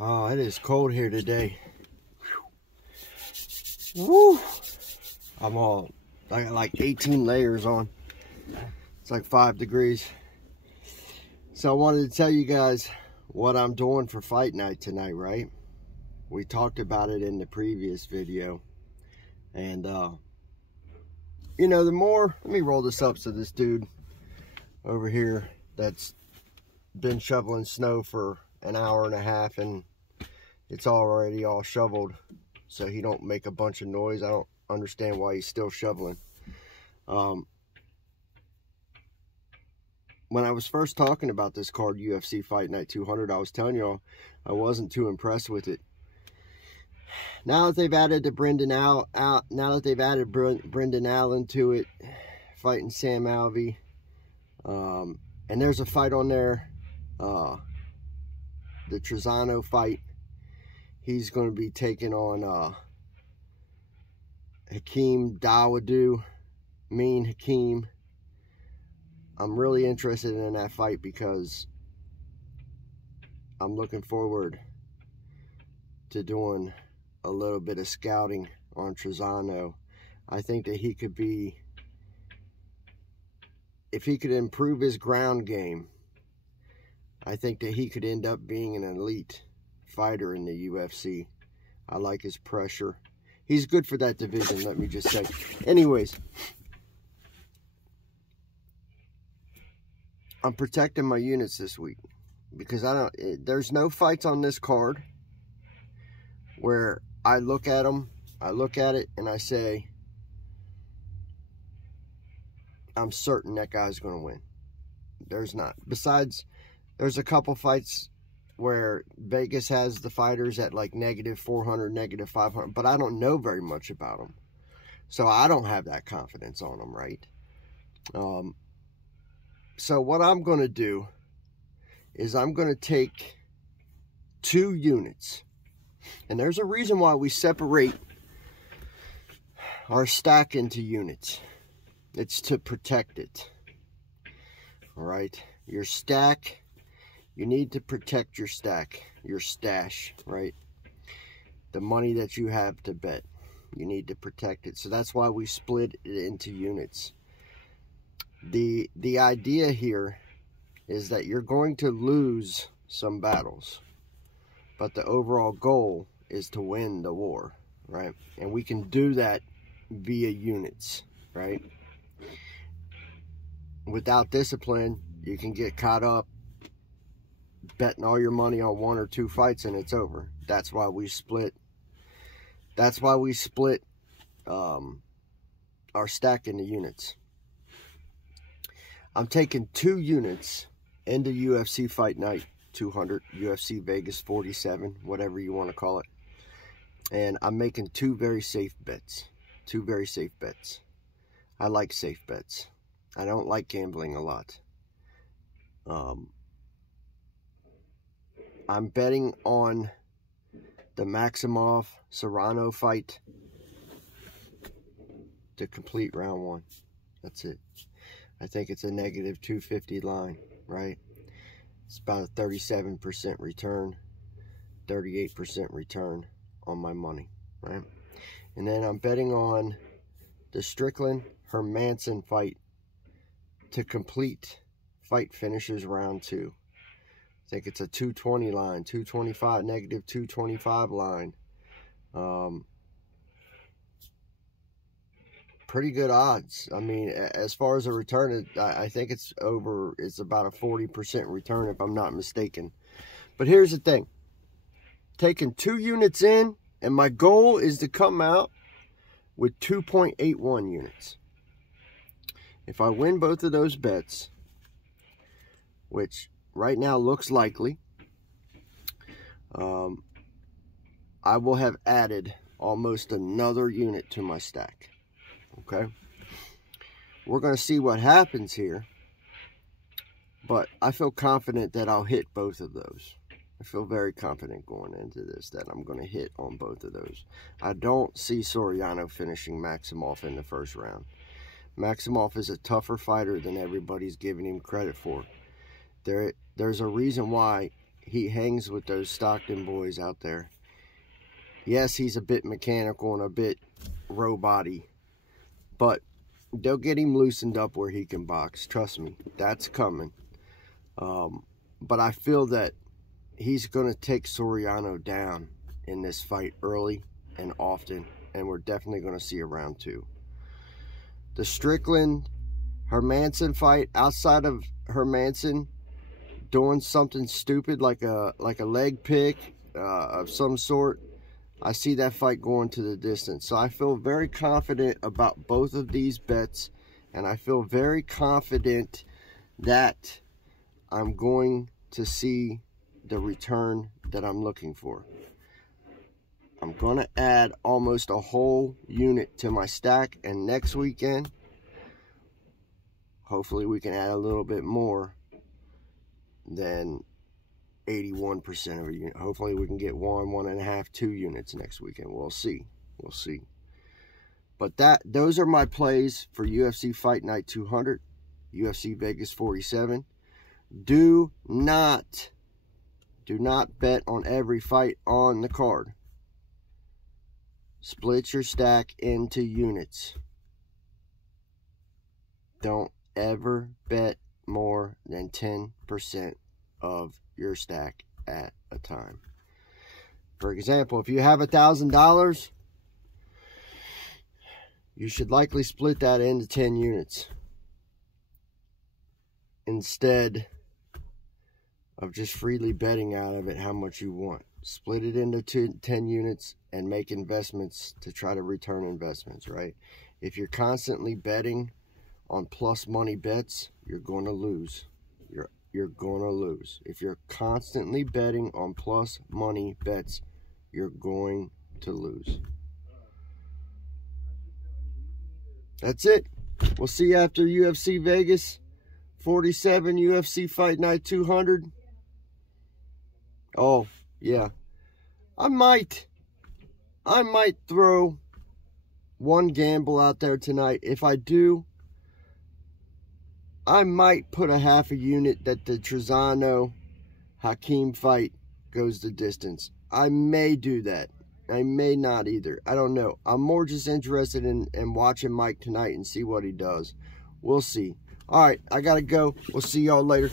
Oh, it is cold here today. Woo! I'm all, I got like 18 layers on. It's like 5 degrees. So I wanted to tell you guys what I'm doing for fight night tonight, right? We talked about it in the previous video. And, you know, the more, let me roll this up so this dude over here that's been shoveling snow for an hour and a half and it's already all shoveled so he don't make a bunch of noise. I don't understand why he's still shoveling. When I was first talking about this card, UFC Fight Night 200, I was telling y'all I wasn't too impressed with it. Now that they've added the Brendan Allen to it, fighting Sam Alvey, and there's a fight on there, the Trezano fight. He's going to be taking on Hakeem Dawodu, Mean Hakeem. I'm really interested in that fight because I'm looking forward to doing a little bit of scouting on Trezano. I think that he could be, if he could improve his ground game, I think that he could end up being an elite fighter in the UFC. I like his pressure. He's good for that division, let me just say. Anyways, I'm protecting my units this week because there's no fights on this card where I look at them, I look at it and I say, I'm certain that guy's going to win. There's not. Besides, there's a couple fights where Vegas has the fighters at like -400, -500, but I don't know very much about them. So I don't have that confidence on them, right? So what I'm going to do is I'm going to take 2 units. And there's a reason why we separate our stack into units. It's to protect it. All right? Your stack, you need to protect your stack, your stash, right? The money that you have to bet, you need to protect it. So that's why we split it into units. The idea here is that you're going to lose some battles, but the overall goal is to win the war, right? And we can do that via units, right? Without discipline, you can get caught up betting all your money on 1 or 2 fights and it's over. That's why we split. That's why we split our stack into units. I'm taking 2 units into UFC Fight Night 200, UFC Vegas 47, whatever you want to call it. And I'm making 2 very safe bets. 2 very safe bets. I like safe bets. I don't like gambling a lot. I'm betting on the Maximov-Serrano fight to complete round 1. That's it. I think it's a -250 line, right? It's about a 37% return, 38% return on my money, right? And then I'm betting on the Strickland Hermanson fight to complete fight finishes round 2. I think it's a 220 line, 225, -225 line. Pretty good odds. I mean, as far as a return, I think it's about a 40% return if I'm not mistaken. But here's the thing. Taking 2 units in, and my goal is to come out with 2.81 units. If I win both of those bets, which right now looks likely, I will have added almost another unit to my stack. Okay, we're going to see what happens here, but I feel confident that I'll hit both of those. I feel very confident going into this that I'm going to hit on both of those. I don't see Soriano finishing Maximov in the first round. Maximov is a tougher fighter than everybody's giving him credit for. There's a reason why he hangs with those Stockton boys out there. Yes, he's a bit mechanical and a bit robot-y, but they'll get him loosened up where he can box. Trust me, that's coming. But I feel that he's going to take Soriano down in this fight early and often, and we're definitely going to see a round 2. The Strickland Hermanson fight, outside of Hermanson doing something stupid like a leg pick of some sort, I see that fight going to the distance. So I feel very confident about both of these bets, and I feel very confident that I'm going to see the return that I'm looking for. I'm going to add almost a whole unit to my stack, and next weekend, hopefully we can add a little bit more than 81% of a unit. Hopefully we can get 1.5, 2 units next weekend. We'll see. We'll see. But those are my plays for UFC Fight Night 200, UFC Vegas 47. Do not bet on every fight on the card. Split your stack into units. Don't ever bet more than 10% of your stack at a time. For example, if you have $1,000, you should likely split that into 10 units instead of just freely betting out of it how much you want. Split it into 10 units and make investments to try to return investments, right? If you're constantly betting on plus money bets, you're going to lose. You're going to lose. If you're constantly betting on plus money bets, you're going to lose. That's it. We'll see you after UFC Vegas 47, UFC Fight Night 200. Oh, yeah. I might throw one gamble out there tonight. If I do, I might put a half a unit that the Trezano Hakeem fight goes the distance. I may do that. I may not either. I don't know. I'm more just interested in watching Mike tonight and see what he does. We'll see. All right, I got to go. We'll see y'all later.